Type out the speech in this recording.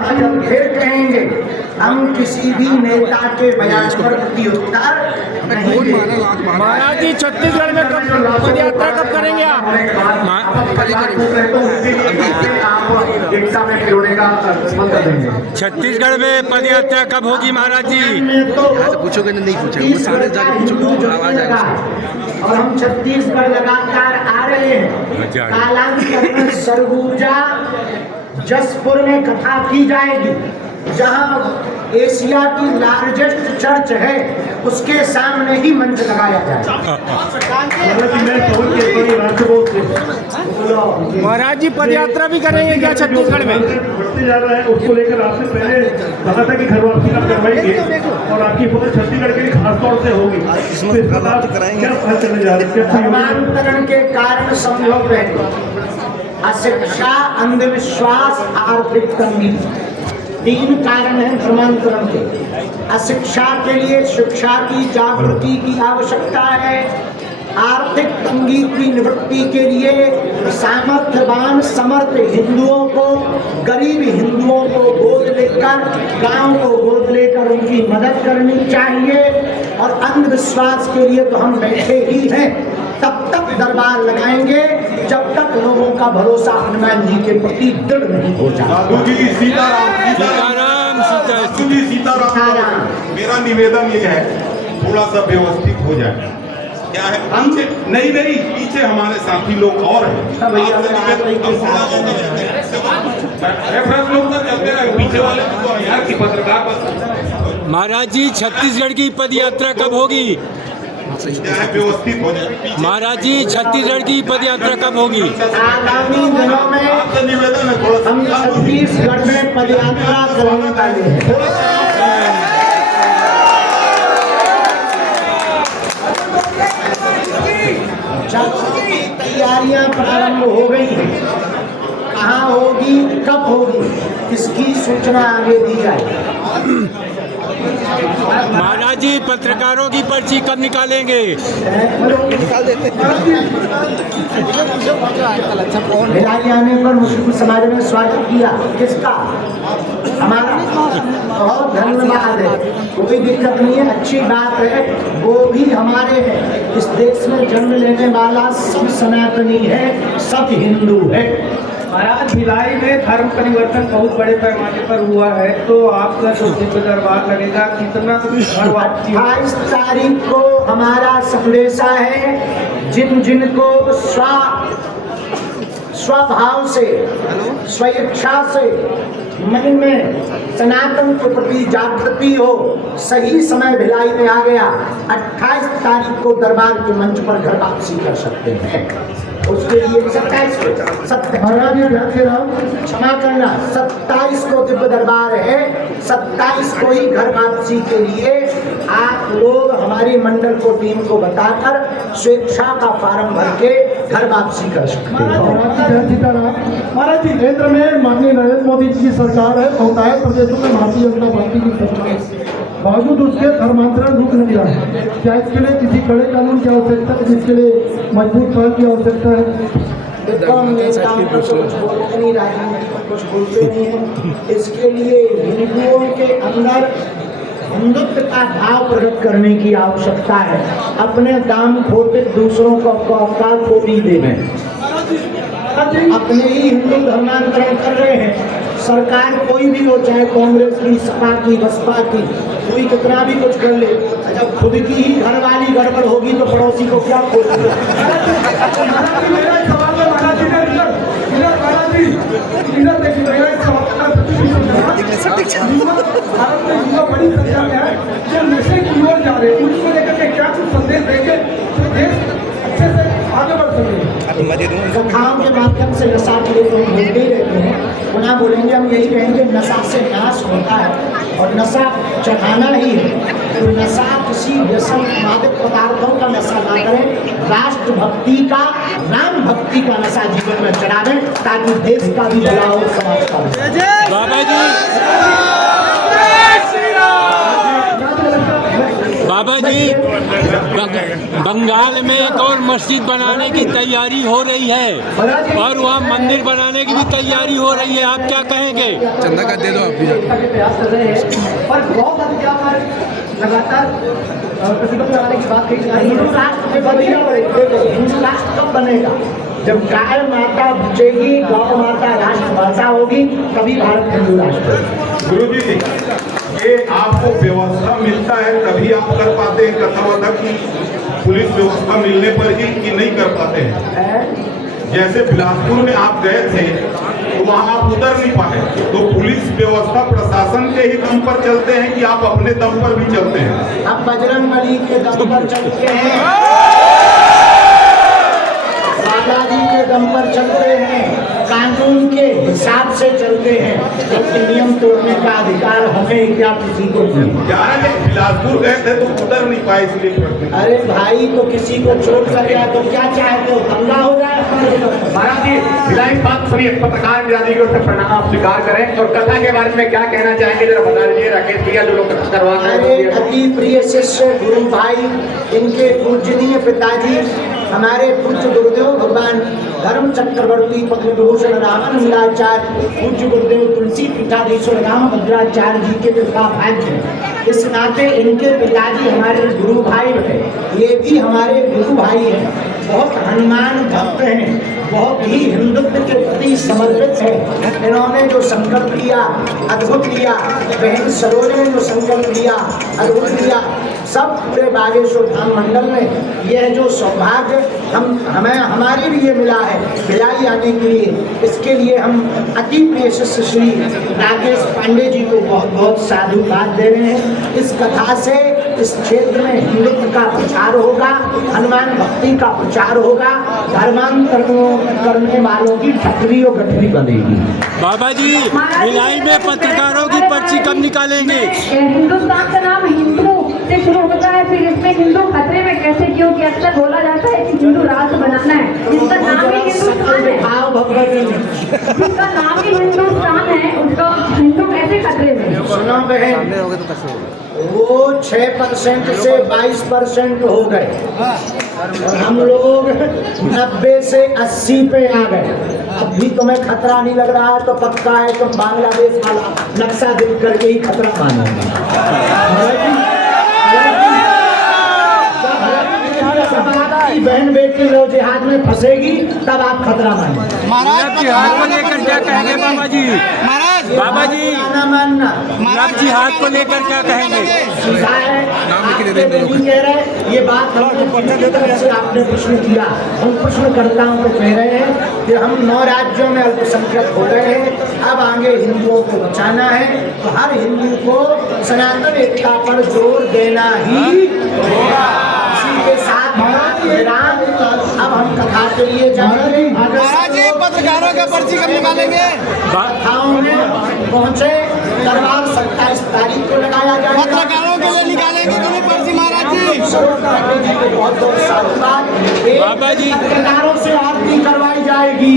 फिर कहेंगे हम किसी भी नेता के बयान पर प्रत्युत्तर नहीं देंगे। महाराज जी छत्तीसगढ़ में कब पद यात्रा कब करेंगे आप? छत्तीसगढ़ में पद यात्रा कब होगी महाराज जी? पूछोगे नहीं पूछोगे, वो सामने जाके पूछोगे आवाज आएगा। और हम छत्तीसगढ़ लगातार आ रहे हैं। कालांतर में सरगुजा जसपुर में कथा की जाएगी, जहां एशिया की लार्जेस्ट चर्च है उसके सामने ही मंच लगाया जाएगा। महाराज जी पद यात्रा भी करेंगे क्या छत्तीसगढ़ में? बढ़ते जा रहा है, उसको लेकर आपसे पहले कहा था कि घर वापसी आप करवाएंगे और आपकी फोटो छत्तीसगढ़ के लिए खासतौर से होगी। तो इस पर आप क्या फल चलने जा रहे हैं? धर्मांतरण के कारण संभव है अशिक्षा, अंधविश्वास, आर्थिक तंगी। 3 कारण हैं धर्मांतरण के। अशिक्षा के लिए शिक्षा की जागृति की आवश्यकता है। आर्थिक तंगी की निवृत्ति के लिए सामर्थ्यवान समर्थ हिंदुओं को, गरीब हिंदुओं को गोद लेकर, गांव को गोद लेकर उनकी मदद करनी चाहिए। और अंधविश्वास के लिए तो हम बैठे ही हैं, तब तक दरबार लगाएंगे जब तक लोगों का भरोसा हनुमान जी के प्रति दृढ़ नहीं हो जाता। सीताराम, मेरा निवेदन ये है थोड़ा सा व्यवस्थित हो जाए। क्या है हमसे नहीं पीछे हमारे साथी लोग और हैं। लोग तो चलते रहे, पीछे वाले तो यार की पत्रकार। महाराज जी छत्तीसगढ़ की पद यात्रा कब होगी? व्यवस्थित हो जाए। महाराज जी छत्तीसगढ़ की पद यात्रा कब होगी? आगामी दिनों में निवेदन है थोड़ा हम छत्तीसगढ़ में पद यात्रा करने वाले हैं। जब तैयारियां प्रारंभ हो गई हैं, कहाँ होगी, कब होगी, इसकी सूचना आगे दी जाएगी। महाराज जी पत्रकारों की पर्ची कब निकालेंगे? भिलाई आने पर मुस्लिम समाज ने स्वागत किया। किसका? हमारा। बहुत धन्यवाद है, कोई दिक्कत नहीं है, अच्छी बात है। वो भी हमारे हैं। इस देश में जन्म लेने वाला सब सनातनी है, सब हिंदू है। महाराज भिलाई में धर्म परिवर्तन बहुत बड़े पैमाने पर हुआ है, तो आपका जो दिव्य दरबार लगेगा कितना? 28 तारीख को हमारा संदेशा है, जिन जिनको स्वभाव से, स्वेच्छा से मन में सनातन के प्रति जागृति हो, सही समय भिलाई में आ गया। 28 तारीख को दरबार के मंच पर घर वापसी कर सकते हैं। उसके लिए 27 को क्षमा करना, 27 को दिव्य दरबार है, 27 को ही घर वापसी के लिए आप लोग हमारी मंडल को, टीम को बताकर स्वेच्छा का फार्म भर के घर वापसी कर सकते हैं। महाराज जी केंद्र में माननीय नरेंद्र मोदी जी की सरकार है, बहुतायत प्रदेशों में भारतीय जनता पार्टी की सरकार है, बावजूद उसके धर्मांतरण रुक नहीं रहा है। क्या इसके लिए किसी कड़े कानून की आवश्यकता है, जिसके लिए मजबूत पहल की आवश्यकता है? कुछ बोलते नहीं हैं। इसके लिए हिंदुओं के अंदर हिंदुत्व का भाव प्रकट करने की आवश्यकता है। अपने दाम खोटे दूसरों को अवकाश खोटी देने, अपने ही हिंदू धर्मांतरण कर रहे हैं। सरकार कोई भी हो, चाहे कांग्रेस की, सपा की, बसपा की, कोई कितना भी कुछ कर ले, जब खुद की ही घर वाली गड़बड़ होगी तो पड़ोसी को क्या खोलेगा? नशे की ओर जा रहे हैं, उनको लेकर के क्या कुछ संदेश देंगे तो देश अच्छे से आगे बढ़ सके? कथाओं के माध्यम से नशा के लिए लोग बोलते ही रहते हैं। पुनः बोलेंगे, हम यही कहेंगे, नशा से नाश होता है और नशा चढ़ाना ही है। तो नशा किसी व्यसन, मादक पदार्थों का नशा ना करें, राष्ट्र भक्ति का, राम भक्ति का नशा जीवन में चढ़ावें, ताकि देश का भी भला हो, समाज का भी। बाबा जी बंगाल में एक और मस्जिद बनाने की तैयारी हो रही है और वहाँ मंदिर बनाने की भी तैयारी हो रही है, आप क्या कहेंगे? चंदा का दे दो आप भी जाके। प्रयास कर रहे हैं पर बहुत अधिकार पर लगातार प्रतिबंध लगाने की बात कही जा रही है। हिंदू राष्ट्र में बनेगा, हिंदू राष्ट्र कब बनेगा? जब गाय माता बचेगी, गौ माता राष्ट्रभाषा होगी, तभी भारत हिंदू राष्ट्र होगा। गुरुजी जी, ये आपको व्यवस्था मिलता है तभी आप कर पाते हैं तत्वावधान की पुलिस व्यवस्था मिलने पर ही कि नहीं कर पाते हैं? जैसे बिलासपुर में आप गए थे तो वहाँ आप उतर नहीं पाए, तो पुलिस व्यवस्था प्रशासन के ही दम पर चलते हैं कि आप अपने दम पर भी चलते हैं? अब बजरंगबली के दम पर चलते हैं, बालाजी के दम पर चलते हैं, कानून के हिसाब से चलते हैं, जबकि नियम तोड़ने का अधिकार हमें क्या किसी को नहीं। बिलासपुर गए थे तो उतर नहीं पाए इसलिए। अरे भाई, तो किसी को चोट कर गया तो क्या चाहते हो, दंगा हो जाए? महाराज जी, भिलाई बात सुनिए, पत्रकार बिरादरी की ओर से प्रणाम आप स्वीकार करें और कथा के बारे में क्या कहना चाहेंगे जरा बता दीजिए। राकेश भैया जो लोग करवा रहे अरे हैं, अति प्रिय शिष्य गुरु भाई, इनके पूजनीय पिताजी हमारे पूज्य गुरुदेव भगवान धर्म चक्रवर्ती पद्म विभूषण रामानंदाचार्य पूज्य गुरुदेव तुलसी पीठाधीश्वर राम भद्राचार्य जी के कृपा भाग्य है। इस नाते इनके पिताजी हमारे गुरु भाई हैं, ये भी हमारे गुरु भाई हैं, बहुत हनुमान भक्त हैं, बहुत ही हिंदुत्व के प्रति समर्पित है। इन्होंने जो संकल्प लिया अद्भुत लिया, बहन सरोज ने जो संकल्प लिया अद्भुत लिया, सब पूरे बागेश्वर धाम मंडल में यह जो सौभाग्य हमें हमारे लिए मिला है भिलाई आने के लिए, इसके लिए हम अति प्रिय शिष्य श्री राकेश पांडे जी को बहुत बहुत साधुवाद दे रहे हैं। इस कथा से इस क्षेत्र में हिंदुत्व का प्रचार होगा, हनुमान भक्ति का प्रचार होगा, धर्मांतर करने वालों की ठकरी और गठरी बनेगी। बाबा जी, भिलाई में पत्रकारों की पर्ची कब निकालेंगे? हिंदुस्तान का नाम हिंदू से शुरू होता है, फिर इसमें हिंदू खतरे में कैसे, क्योंकि अक्सर बोला जाता है कि हिंदू राष्ट्र बनाना है, जिसका नाम ही हिंदुस्तान है, जिसका नाम ही हिंदुस्तान है, उसका हिंदू कैसे खतरे में? सुनो बहन, वो 6% से 22% हो गए और हम लोग 90 से 80 पे आ गए। अब भी तुम्हें खतरा नहीं लग रहा है तो पक्का है तुम बांग्लादेश वाला नक्शा देख करके ही खतरा मानोगे। बहन बेटी लो जिहाद में फंसेगी तब आप खतरा मानेंगे। महाराज जिहाद को लेकर क्या कहेंगे बाबा जी? महाराज बाबा जी ना मानना, महाराज जिहाद को लेकर क्या कहेंगे? नहीं कह रहे, ये बात हमने आपने प्रश्न किया, हम प्रश्नकर्ताओं को कह रहे हैं कि हम 9 राज्यों में अल्पसंख्यक हो गए हैं, अब आगे हिंदुओं को बचाना है, तो हर हिंदू को सनातन एकता पर जोर देना ही होगा। इसी के साथ अब हम कथा के लिए जाएंगे। पत्रकारों का पर्ची कब निकालेंगे? कथाओं में पहुँचे, दरबार 27 तारीख को लगाया जाएगा। पत्रकारों के लिए निकालेंगे तो नहीं पर्ची महाराज जी? बहुत बहुत साधुवाद। बाबा जी, पत्रकारों से आरती करवाई जाएगी।